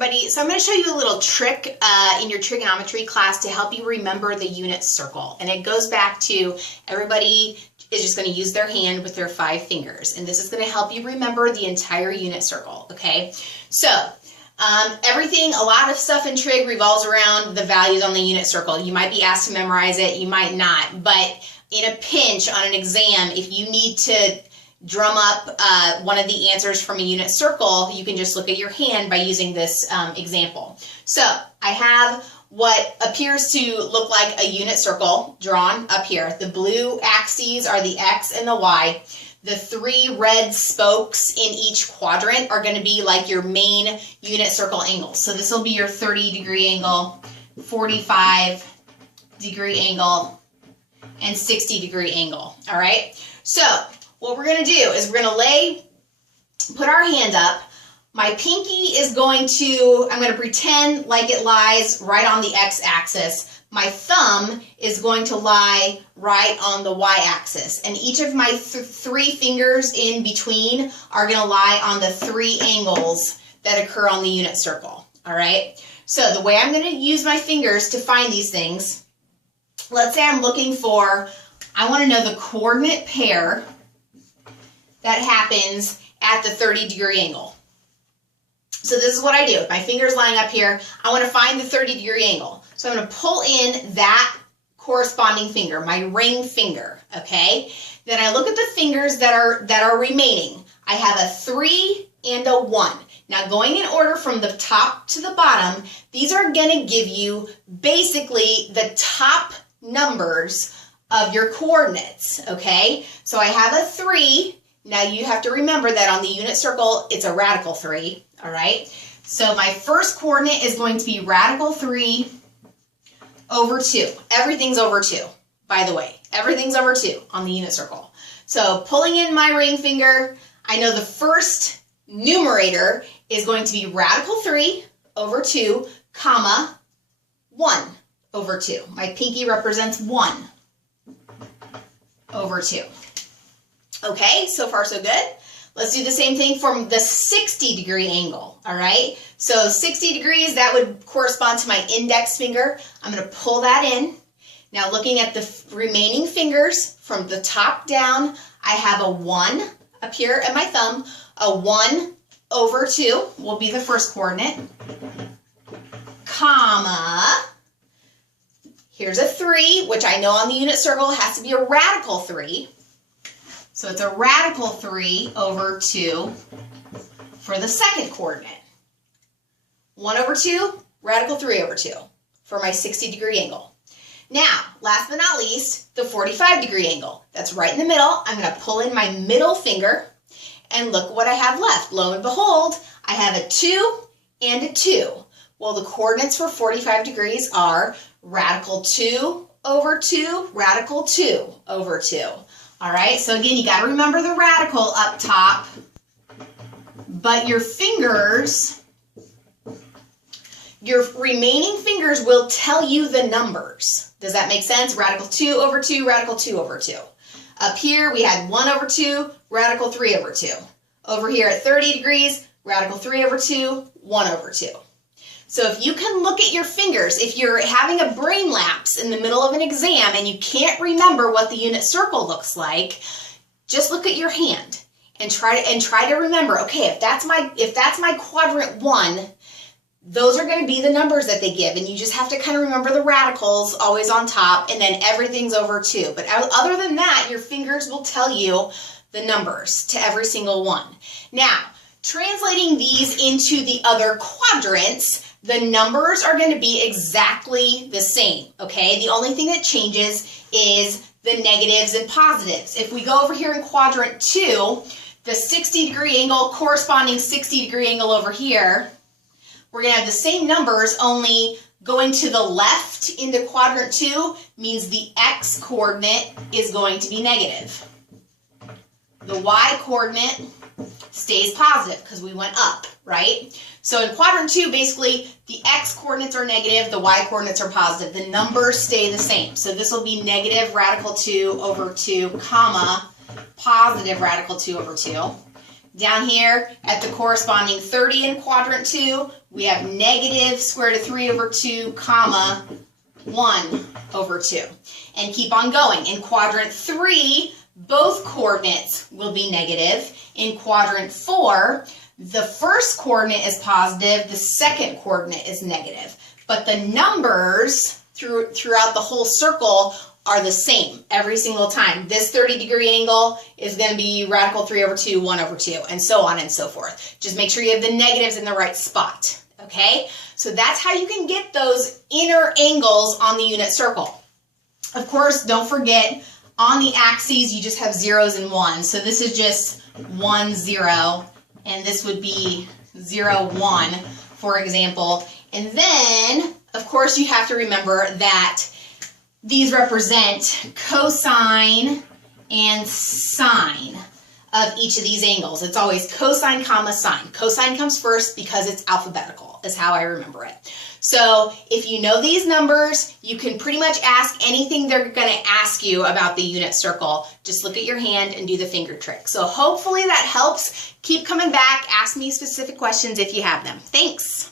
everybody. So I'm going to show you a little trick in your trigonometry class to help you remember the unit circle. And it goes back to everybody is just going to use their hand with their 5 fingers. And this is going to help you remember the entire unit circle, okay? So everything, a lot of stuff in trig revolves around the values on the unit circle. You might be asked to memorize it, you might not. But in a pinch on an exam, if you need to drum up one of the answers from a unit circle, you can just look at your hand by using this example. So I have what appears to look like a unit circle drawn up here. The blue axes are the X and the Y. The 3 red spokes in each quadrant are going to be like your main unit circle angles. So this will be your 30-degree angle, 45-degree angle, and 60-degree angle. All right? So what we're going to do is we're going to put our hand up. My pinky is I'm going to pretend like it lies right on the x-axis. My thumb is going to lie right on the y-axis. And each of my 3 fingers in between are going to lie on the 3 angles that occur on the unit circle. All right? So the way I'm going to use my fingers to find these things, let's say I'm looking for, I want to know the coordinate pair that happens at the 30-degree angle. So this is what I do. With my fingers lying up here, I want to find the 30-degree angle. So I'm going to pull in that corresponding finger, my ring finger, okay? Then I look at the fingers that are remaining. I have a 3 and a 1. Now going in order from the top to the bottom, these are going to give you basically the top numbers of your coordinates, okay? So I have a 3. Now you have to remember that on the unit circle, it's a radical 3, all right? So my first coordinate is going to be radical 3 over 2. Everything's over 2, by the way. Everything's over 2 on the unit circle. So pulling in my ring finger, I know the first numerator is going to be radical 3 over 2, comma, 1 over 2. My pinky represents 1 over 2. Okay, so far so good. Let's do the same thing from the 60-degree angle, all right? So 60 degrees, that would correspond to my index finger. I'm going to pull that in. Now looking at the remaining fingers from the top down, I have a 1 up here at my thumb. A 1 over 2 will be the first coordinate, comma, here's a 3, which I know on the unit circle has to be a radical 3. So it's a radical 3 over 2 for the second coordinate. 1 over 2, radical 3 over 2 for my 60-degree angle. Now, last but not least, the 45-degree angle. That's right in the middle. I'm going to pull in my middle finger and look what I have left. Lo and behold, I have a 2 and a 2. Well, the coordinates for 45 degrees are radical 2 over 2, radical 2 over 2. All right, so again, you got to remember the radical up top, but your fingers, your remaining fingers will tell you the numbers. Does that make sense? Radical 2 over 2, radical 2 over 2. Up here, we had 1 over 2, radical 3 over 2. Over here at 30 degrees, radical 3 over 2, 1 over 2. So if you can look at your fingers, if you're having a brain lapse in the middle of an exam and you can't remember what the unit circle looks like, just look at your hand and try to remember, okay, if that's my quadrant 1, those are going to be the numbers that they give, and you just have to kind of remember the radicals always on top, and then everything's over 2. But other than that, your fingers will tell you the numbers to every single one. Now, translating these into the other quadrants, the numbers are going to be exactly the same, okay? The only thing that changes is the negatives and positives. If we go over here in quadrant 2, the 60-degree angle, corresponding 60-degree angle over here, we're going to have the same numbers, only going to the left into quadrant 2 means the x coordinate is going to be negative. The y coordinate stays positive because we went up, right? So in quadrant 2, basically, the x coordinates are negative, the y coordinates are positive. The numbers stay the same. So this will be negative radical 2 over 2, comma, positive radical 2 over 2. Down here at the corresponding 30 in quadrant 2, we have negative square root of 3 over 2, comma, 1 over 2. And keep on going. In quadrant 3, both coordinates will be negative. In quadrant 4, the first coordinate is positive, the second coordinate is negative. But the numbers throughout the whole circle are the same every single time. This 30-degree angle is going to be radical 3 over 2, 1 over 2, and so on and so forth. Just make sure you have the negatives in the right spot, okay? So that's how you can get those inner angles on the unit circle. Of course, don't forget, on the axes, you just have zeros and ones. So this is just 1, 0, and this would be 0, 1, for example. And then, of course, you have to remember that these represent cosine and sine of each of these angles. It's always cosine, comma, sine. Cosine comes first because it's alphabetical, is how I remember it. So if you know these numbers, you can pretty much ask anything they're going to ask you about the unit circle. Just look at your hand and do the finger trick. So hopefully that helps. Keep coming back. Ask me specific questions if you have them. Thanks.